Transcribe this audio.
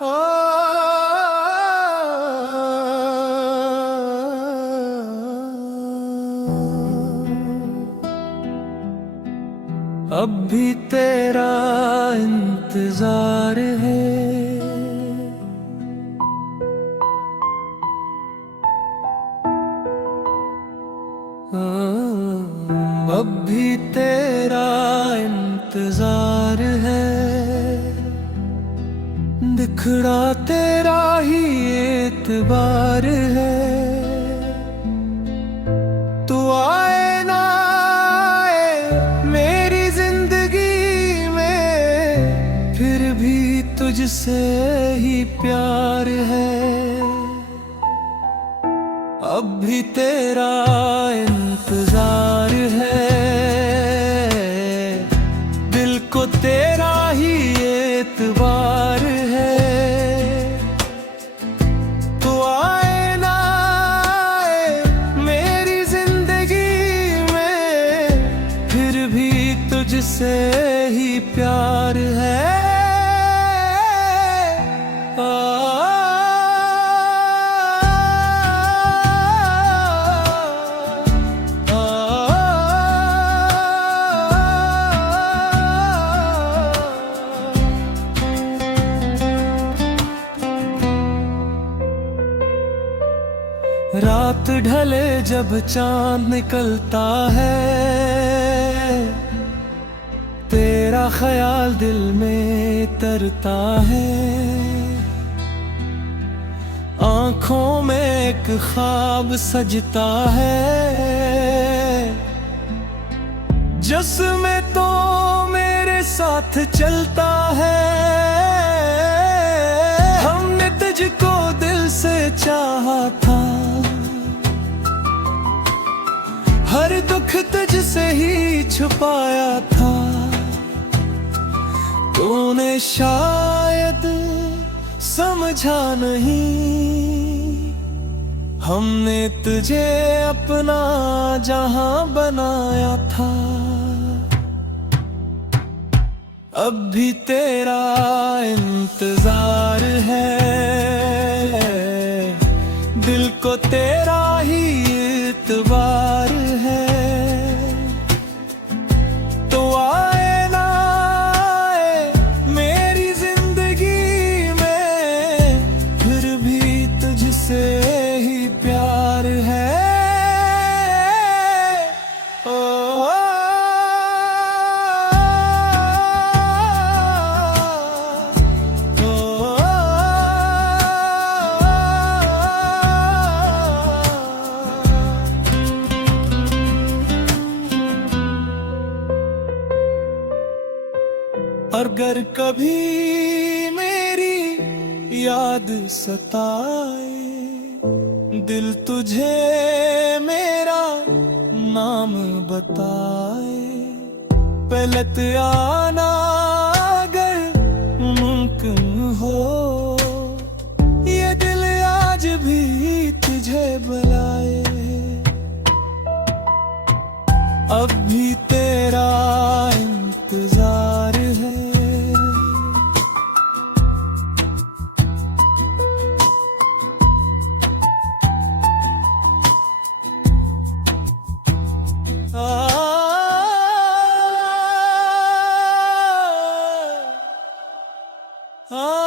ओ, अब भी तेरा इंतजार है। अब भी तेरा इंतजार है। बिखरा तेरा ही एतबार है। तू आए ना आए मेरी जिंदगी में, फिर भी तुझसे ही प्यार है। अब भी तेरा इंतजार है। दिल को तेरा ही एतबार है। तो आए ना आए मेरी जिंदगी में, फिर भी तुझसे ही प्यार है। रात ढले जब चांद निकलता है, तेरा ख्याल दिल में तरता है। आंखों में एक ख्वाब सजता है, जिसमें तो मेरे साथ चलता है। हमने तुझको दिल से चाहा था, हर दुख तुझसे ही छुपाया था। तूने शायद समझा नहीं, हमने तुझे अपना जहां बनाया था। अब भी तेरा इंतजार है। दिल को तेरा ही एतबार है। तो आए ना आए मेरी जिंदगी में, फिर भी तुझसे ही प्यार है। ओ, और अगर कभी मेरी याद सताए, दिल तुझे मेरा नाम बताए। पहले तो आना अगर मुमकिन हो, ये दिल आज भी तुझे बुलाए। अब भी तेरा इंतजार है। आ